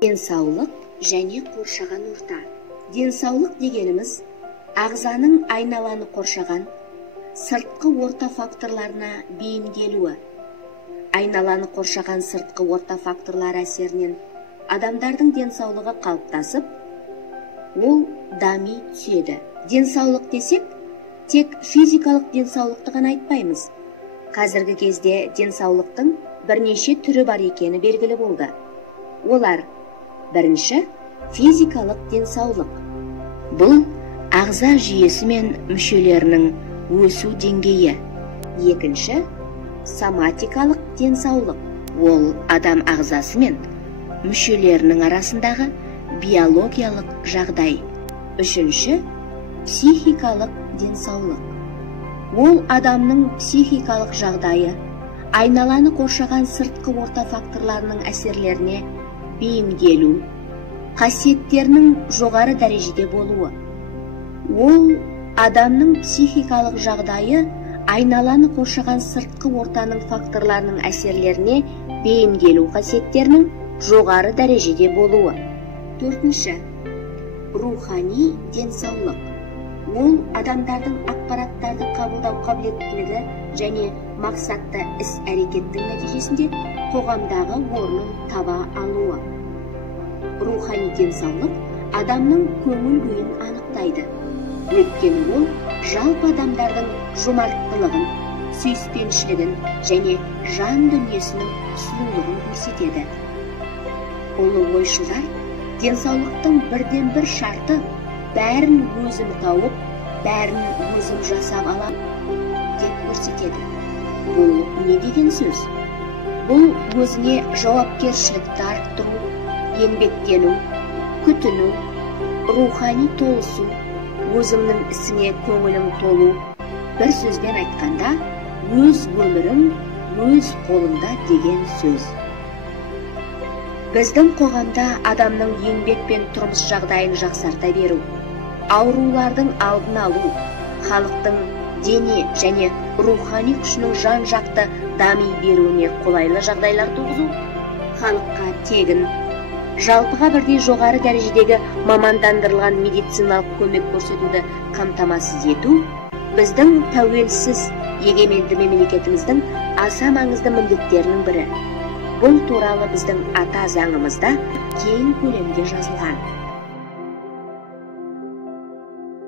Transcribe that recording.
Денсаулық және қоршаған орта. Денсаулық дегеніміз ағзаның айналаны қоршаған сыртқы орта факторларына бейімделуі. Айналаны қоршаған сыртқы орта факторлар әсерінен адамдардың денсаулығы қалыптасып, ол дами түседі. Денсаулық десек, тек физикалық денсаулықты ғана айтпаймыз. Қазіргі кезде денсаулықтың бірнеше түрі бар екені белгілі болды. Олар: бірінші, физикалық денсаулық. Бұл ағза жүйесі мен мүшелерінің өсу деңгейі. Екінші, соматикалық денсаулық. Ол адам ағзасы мен мүшелерінің арасындағы биологиялық жағдай. Үшінші, психикалық денсаулық. Ол адамның психикалық жағдайы, айналаны қоршаған сыртқы орта факторларының әсерлеріне бейімделу, қасиеттерінің жоғары дәрежеде болуы. Ол адамның психикалық жағдайы, айналаны қоршаған сыртқы ортаның факторларының әсерлеріне бейімделу қасиеттерінің жоғары дәрежеде болуы. Төртінші, рухани денсаулық. Ол адамдардың ақпараттарды қабылдау қабілеттілігі және мақсатты іс-әрекеттің нәтижесінде қоғамдағы орнын таба алуы. Рухани денсаулық адамның көңіл күйін анықтайды. Өйткені ол жалпы адамдардың жомарттылығын, сүйіспеншілігін және жан дүниесінің сұлулығын көрсетеді. Ұлы ойшылдар денсаулықтың бірден бір шарты бәрін өзім тауып, бәрін өзім жасап алам деп көрсетеді. Бұл не деген сөз? Бұл өзіне жауапкершілікті арттыру, еңбектену, күтіну, рухани толысу, өзіңнің ісіңе көңілің толу. Бір сөзбен айтқанда, өз өмірің өз қолыңда деген сөз. Біздің қоғамда адамның еңбек пен тұрмыс жағдайын жақсарта беру, аурулардың алдын алу, халықтың дене және рухани күшінің жан-жақты дами беруіне қолайлы жағдайлар туғызу, халыққа тегін, жалпыға бірдей жоғары дәрежедегі мамандандырылған медициналық көмек көрсетуді қамтамасыз ету біздің тәуелсіз егеменді мемлекетіміздің аса маңызды міндеттерінің бірі. Бұл туралы біздің ата заңымызда кең көлемде жазылған.